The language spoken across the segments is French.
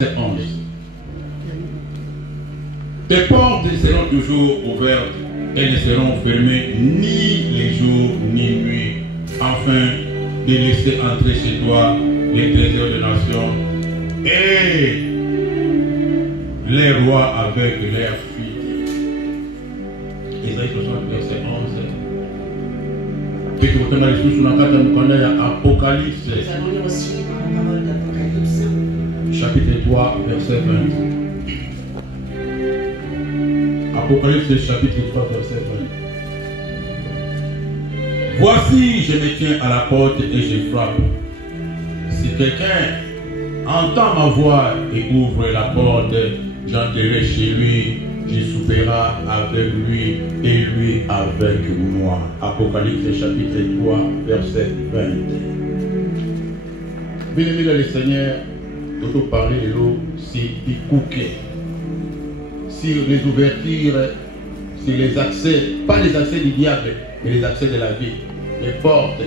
11. Tes portes seront toujours ouvertes, elles ne seront fermées ni les jours ni nuit, afin de laisser entrer chez toi les trésors des nations et les rois avec leurs filles. Isaïe 60, verset 11. Et tu retournes sur la carte de Apocalypse. Nous allons lire aussi dans la parole d'Apocalypse. Chapitre 3, verset 20. Apocalypse chapitre 3, verset 20. Voici, je me tiens à la porte et je frappe. Si quelqu'un entend ma voix et ouvre la porte, j'entrerai chez lui, je souperai avec lui et lui avec moi. Apocalypse chapitre 3, verset 20. Bien-aimé le Seigneur, d'autres parler de l'eau, c'est écouter. Sur les ouvertures, sur les accès, pas les accès du diable, mais les accès de la vie, les portes.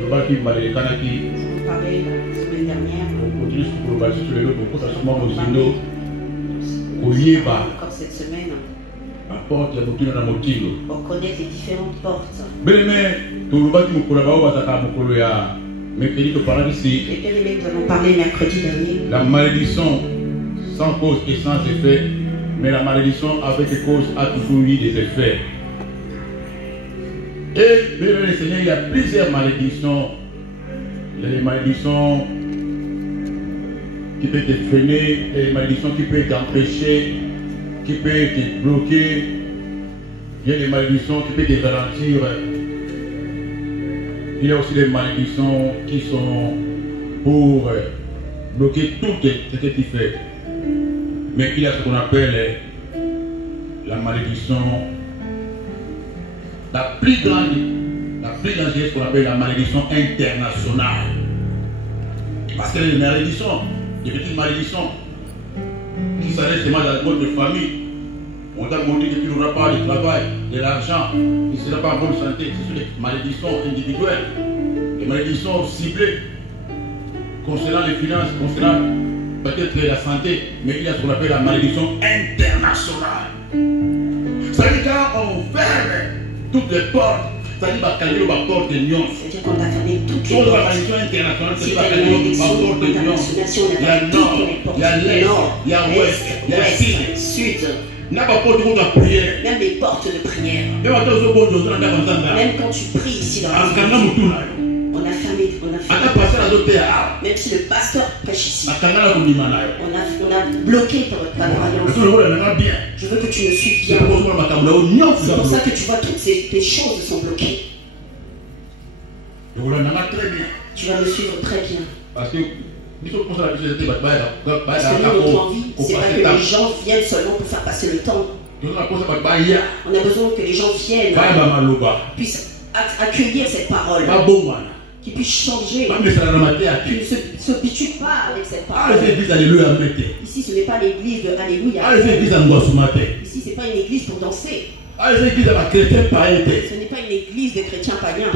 Le bal qui m'a dit, Je vous parlais la semaine dernière. on continue sur le bal sur les autres, on continue sur le sino, Encore cette semaine, la porte, il y a beaucoup de motivo. on connaît les différentes portes. Bien aimé, tout le bal qui m'a dit, mercredi, tu parles ici. Et bien aimé, nous allons parler mercredi dernier. La malédiction sans cause et sans effet, mais la malédiction avec cause a toujours eu des effets. Et bien le Seigneur, il y a plusieurs malédictions. Il y a des malédictions qui peuvent te freiner, il y a des malédictions qui peuvent t'empêcher, qui peuvent te bloquer. Il y a des malédictions qui peuvent te ralentir. Il y a aussi des malédictions qui sont pour bloquer tout ce que tu fais. Mais il y a ce qu'on appelle la malédiction, la plus dangereuse qu'on appelle la malédiction internationale. Parce que les malédictions, des petites malédictions qui s'arrêtent seulement dans votre famille, on t'a montré que tu n'auras pas de travail, de l'argent, tu ne seras pas en bonne santé. Ce sont des malédictions individuelles, des malédictions ciblées concernant les finances, concernant peut-être la santé, mais il y a ce qu'on appelle la malédiction internationale. Ça veut dire quand on ferme toutes les portes, ça veut dire qu'il y a une porte de Lyon. C'est-à-dire qu'on a fermé toutes les Sur la portes. malédiction internationale, Si c'est il y a une malédiction porte de Lyon. internationale, on Il y a a fermé nord, toutes les portes. il y a l'est, Nord, il y a ouest, il y a ouest, sud. sud. N'a pas porte de prière. Même les portes de prière. Même Même quand tu pries ici dans on l'église, on a fermé, même si le pasteur prêche ici, on a bloqué ta croyance. Je veux que tu me suives bien. C'est pour ça que tu vois toutes ces choses sont bloquées. Tu vas me suivre très bien. Parce que Parce que nous, notre envie, c'est pas que les gens viennent seulement pour faire passer le temps. On a besoin que les gens viennent, puissent accueillir cette parole, qui puisse changer, qui ne s'habitue pas avec cette parole. Ici, ce n'est pas l'église de Alléluia. Ici, ce n'est pas une église pour danser. Ce n'est pas une église de chrétiens païens.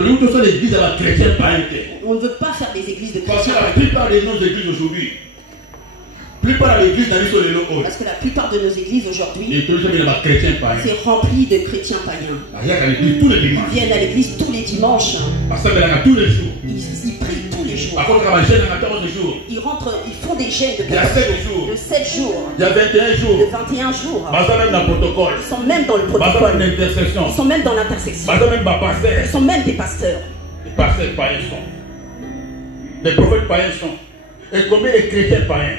On ne veut pas faire des églises de Parce que chrétiens la païens. plupart des nos églises aujourd'hui, Parce que la plupart de nos églises aujourd'hui, chrétiens païens. c'est rempli de chrétiens païens. Il y a l'église tous les dimanches. Ils viennent à l'église tous les dimanches. Parce que tous les jours. Ils prient tous les jours. Par contre, il y a 14 jours. Ils rentrent, ils font des jeûnes de Il y a 7 jours. de 7 jours, Il y a 21 jours. de 21 jours. Parce que même dans le protocole. Ils sont même dans le Parce que protocole. même l'intercession. Ils sont même dans l'intersection. Parce que même les pasteurs. Ils sont même des pasteurs. Les pasteurs païens sont. Les prophètes païens sont. Et combien de chrétiens païens?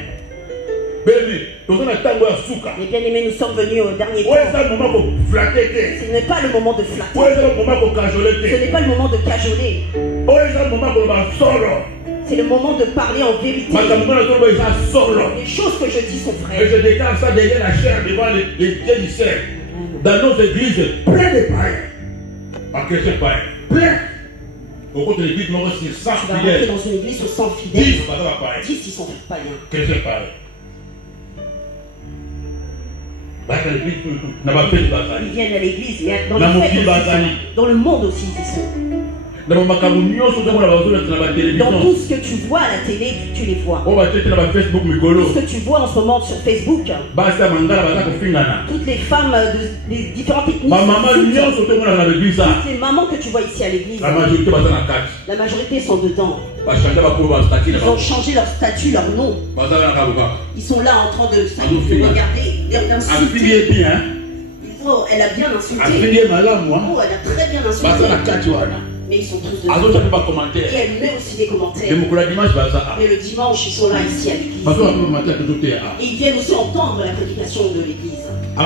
Mais bien aimés, nous sommes venus au dernier temps. Ce n'est pas le moment de flatter. Ce n'est pas le moment de cajoler. C'est le moment de parler en vérité. Les choses que je dis sont Et vraies. je déclare ça derrière la chair devant les dieux du ciel. Dans nos églises, plein de païens. Pas chrétiens païens. Plein. Au cours de l'église, nous avons 100 Tu vas rentrer fidèles. dans une église aux 100 10 fidèles. pas païens. 10 ils sont païens. Chrétiens païens. Ils viennent à l'église, mais dans les fêtes aussi, dans le monde aussi ils y sont. Dans tout ce que tu vois à la télé, tu les vois. Tout ce que tu vois en ce moment sur Facebook. Toutes les femmes des différentes ethnies. Toutes les mamans que tu vois ici à l'église. La majorité sont dedans. Ils ont changé leur statut, leur nom. Ils sont là en train de regarder. Oh, elle a bien insulté. Oh, elle a très bien insulté. Mais ils sont tous dedans. Et elle met aussi des commentaires. Mais le dimanche, ils sont là ici à l'église. Et ils viennent aussi entendre la prédication de l'église. Elle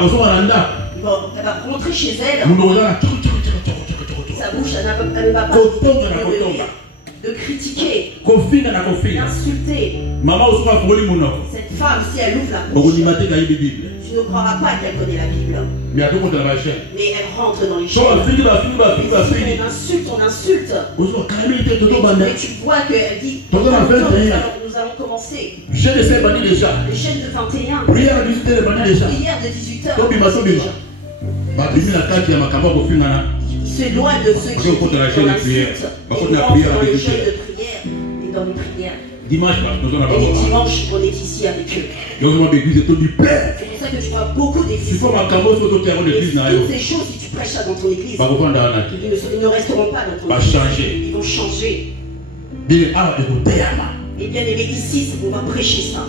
va rentrer chez elle. Sa bouche, elle ne va pas de critiquer, d'insulter. Cette femme, si elle ouvre la bouche, tu ne croiras pas qu'elle connaît la Bible. Mais elle rentre dans les chaînes. On insulte. Mais tu vois qu'elle dit, nous allons commencer. Le jeûne de 21. Prière de 18h. Il s'éloigne de ceux qui font l'insulte. Il rentre dans le jeûne de prière et dans les prières. Et les dimanches, on est ici avec eux. C'est pour ça que tu vois beaucoup d'églises. Toutes ces choses, si tu prêches ça dans ton église, ils ne resteront pas dans ton église. Ils vont changer. Et bien aimé, ici, on va prêcher ça.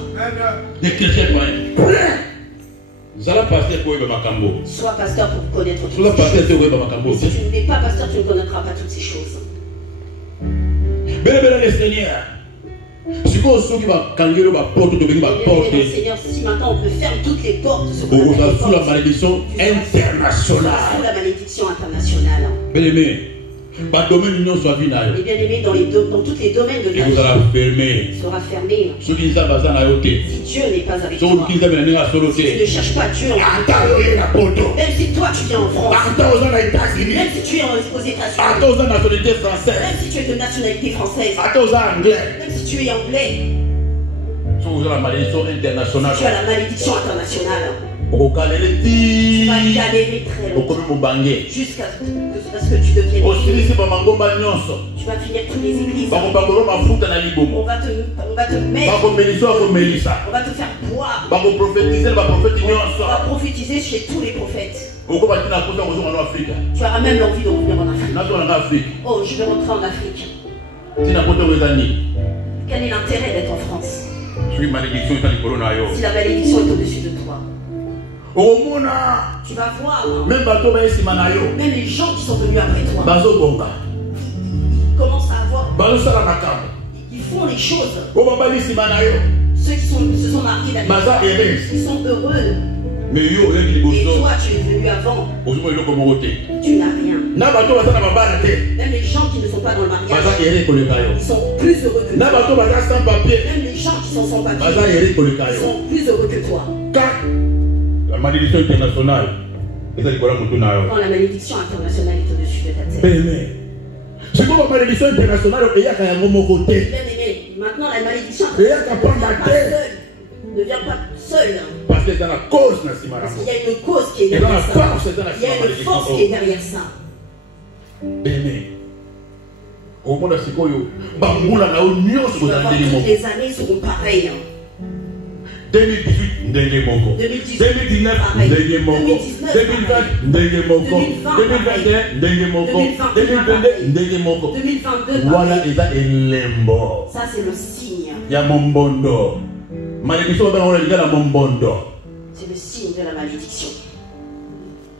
Sois pasteur pour connaître toutes ces choses. Si tu n'es pas pasteur, tu ne connaîtras pas toutes ces choses. Si maintenant on peut fermer toutes les portes, sous la malédiction internationale. Et bien aimé, dans tous les domaines de ta vie, sera fermé. Si Dieu n'est pas avec toi, si tu ne cherches pas Dieu en toi, même si toi tu viens en France, même si tu es aux États-Unis, même si tu es de nationalité française, même si tu es anglais, tu as la malédiction internationale. Tu vas galérer très longtemps jusqu'à ce que tu deviennes. Tu vas finir toutes les églises. On va te mettre. On va te faire boire. On va prophétiser chez tous les prophètes. Tu auras même l'envie de revenir en Afrique. Oh, je vais rentrer en Afrique. Quel est l'intérêt d'être en France? Si la malédiction est au-dessus de toi, tu vas voir, même les gens qui sont venus après toi commencent à avoir, ils font les choses. Ceux qui se sont mariés d'abord, ils sont heureux. Et toi, tu es venu avant. Tu n'as rien. Même les gens qui ne sont pas dans le mariage, ils sont plus heureux que toi. Même les gens qui sont sans papier, ils sont plus heureux que toi. La malédiction internationale. Quand la malédiction internationale est au-dessus de ta tête. C'est comme la malédiction internationale. Bien aimé, maintenant la malédiction internationale ne vient pas seule. Parce qu'il y a une cause qui est derrière ça. Il y a une force qui est derrière ça. Les années seront pareilles. 2018, 2019, 2020, 2022. Voilà, ça c'est le signe. Il y a Mombondo. Malédiction, c'est le signe de la malédiction.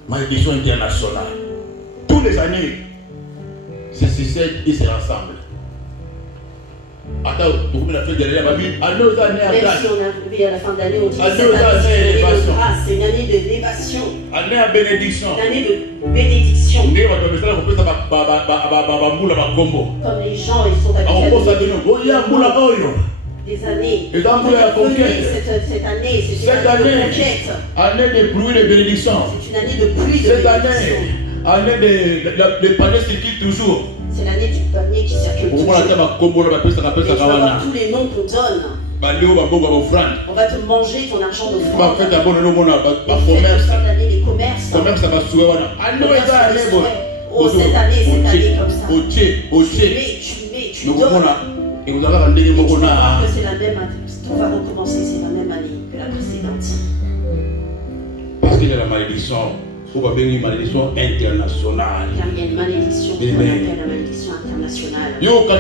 Malédiction internationale. Tous les années, c'est succèdent et se rassemblent. Attends, tu peux la faire derrière la Bible. Même si on arrive à la fin d'année, on dit que c'est une année d'élévation. Année à bénédiction. Une année de bénédiction. Comme les gens, ils sont habitués des années. Et dans la conquête. Cette année, c'est une année de conquête. Année de pluie et de bénédiction. C'est une année de pluie et de bénédiction. Année de panier circuit toujours. C'est l'année du panier qui circule toujours. Et tu vas voir tous les noms qu'on donne. On va te manger ton argent d'offrande. Les commerces. Oh, cette année comme ça. Tu donnes. Et vous allez voir que c'est la même année. Tout va recommencer, c'est la même année que la précédente. Parce qu'il y a la malédiction. Il faut pas une malédiction internationale. Car il y a une malédiction qu'on appelle la malédiction internationale. Et toi,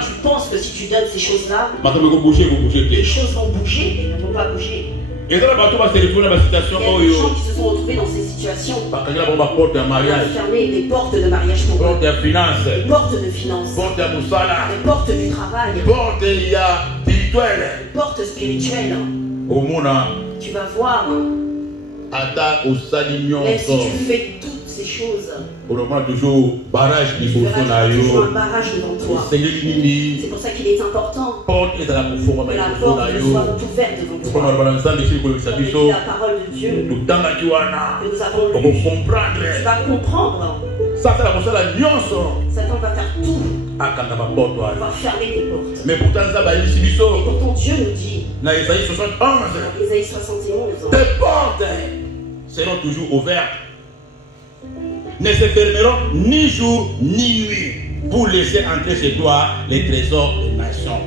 tu penses que si tu donnes ces choses-là, les choses vont bouger et ne vont pas bouger. Et il y a des gens qui se sont retrouvés dans ces situations. On a fermé les portes de mariage pour eux. Les portes de finances. Les portes du travail. Les portes spirituelles. Tu vas voir. Même si tu fais toutes ces choses, tu verras toujours un barrage devant toi. C'est pour ça qu'il est important que la porte soit ouverte devant toi. Comme la parole de Dieu que nous avons lue, tu vas comprendre. Satan va faire tout pour fermer tes portes. Mais pourtant, et pourtant Dieu nous dit dans Isaïe 71, Isaïe 71, tes portes seront toujours ouvertes, ne se fermeront ni jour ni nuit pour laisser entrer chez toi les trésors des nations.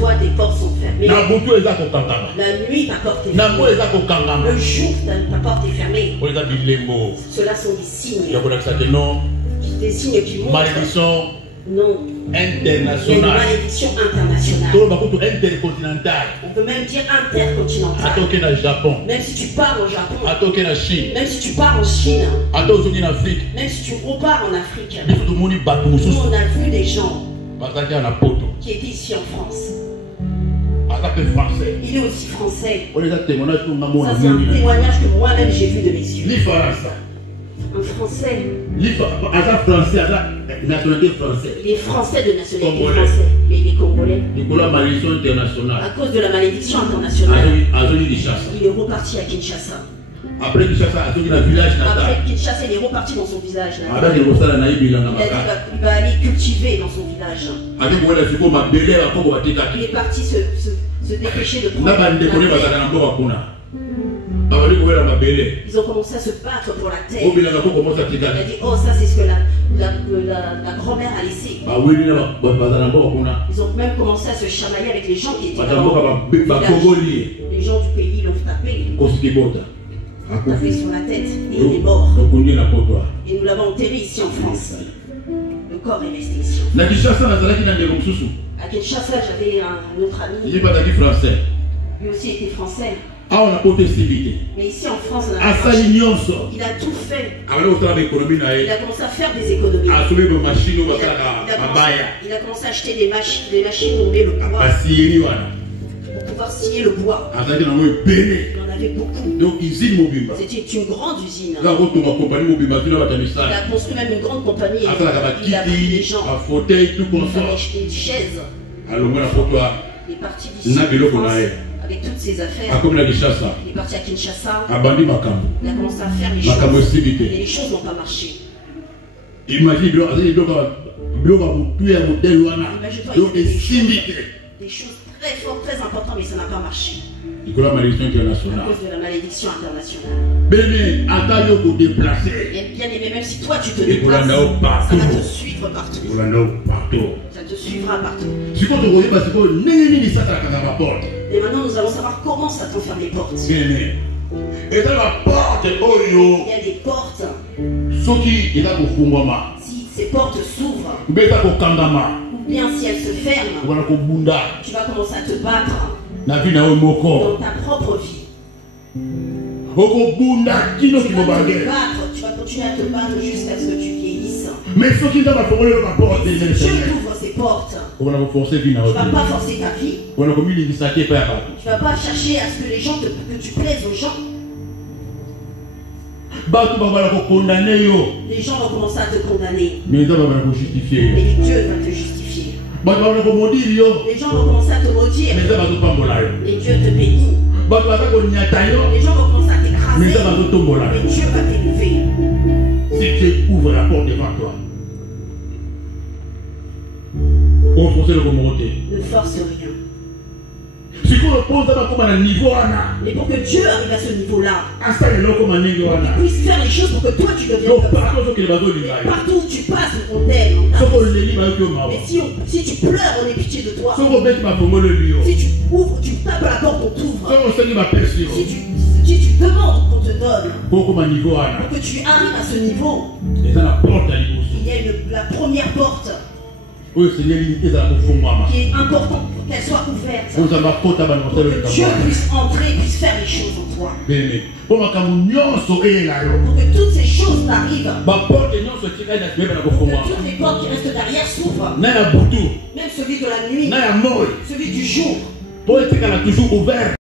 Toi, tes portes sont fermées. La nuit, ta porte est fermée. Le jour, ta porte est fermée. Cela sont des signes. Des signes qui montrent. Non. International. Il y a une malédiction internationale. On peut même dire intercontinentale. Même si tu pars au Japon. Même si tu pars en Chine. Même si tu repars en Afrique. Nous, on a vu des gens qui étaient ici en France. Il est aussi français. Ça, c'est un témoignage que moi-même j'ai vu de mes yeux. Un français. Les Français de nationalité française. Les Congolais. À cause de la malédiction internationale. Il est reparti à Kinshasa. Après Kinshasa, il est reparti dans son village. Il a dit qu'il va aller cultiver dans son village. Il est parti se dépêcher de prendre la terre. Ils ont commencé à se battre pour la terre. Il a dit, oh, ça c'est ce que la grand-mère a laissé. Ils ont même commencé à se chamailler avec les gens qui étaient dans le village. Les gens du pays l'ont tapé. Tapé sur la tête et il est mort. Et nous l'avons enterré ici en France. Le corps est resté ici. À Kinshasa, j'avais un autre ami. Lui aussi était français. Mais ici en France, il a tout fait. Il a commencé à faire des économies. Il a commencé à acheter des machines où on met le bois. Pour pouvoir scier le bois. Il en avait beaucoup. C'était une grande usine. Il a construit même une grande compagnie. Il a pris des gens. Il a acheté des chaises. Il est parti d'ici en France. Avec toutes ses affaires, il est parti à Kinshasa. Il a commencé à faire les choses. Et les choses n'ont pas marché. Imagine, des choses très fortes, très importantes, mais ça n'a pas marché. À cause de la malédiction internationale. Et bien aimé, même si toi tu te déplaces, ça va te suivre partout. Ça te suivra partout. Et maintenant nous allons savoir comment Satan ferme les portes. Il y a des portes. Si ces portes s'ouvrent, ou bien si elles se ferment, tu vas commencer à te battre dans ta propre vie. Tu vas continuer à te battre jusqu'à ce que tu vieillisses. Mais ce qui va Dieu t'ouvre ses portes. Tu ne vas pas forcer ta vie. Tu ne vas pas chercher à ce que les gens que tu plaises aux gens. Les gens vont commencer à te condamner. Mais Dieu va te justifier. Les gens vont commencer à te maudire. Et Dieu te bénit. Les gens vont commencer à t'écraser. Mais Dieu va t'élever. Si Dieu ouvre la porte devant toi, ne force rien. Si Mais pour que Dieu arrive à ce niveau-là, il puisse faire les choses pour que toi tu deviennes comme ça. Et partout où tu passes, on t'aime. Mais si tu pleures, on ait pitié de toi. Si tu ouvres, tu tapes à la porte, on t'ouvre. Si tu demandes, on te donne. Pour que tu arrives à ce niveau, il y a la première porte qui est importante pour qu'elle soit ouverte. Pour que Dieu puisse entrer, puisse faire les choses en toi. Pour que toutes ces choses t'arrivent. Pour que toutes les portes qui restent derrière s'ouvrent. Même celui de la nuit, celui du jour. Pour être toujours ouvert.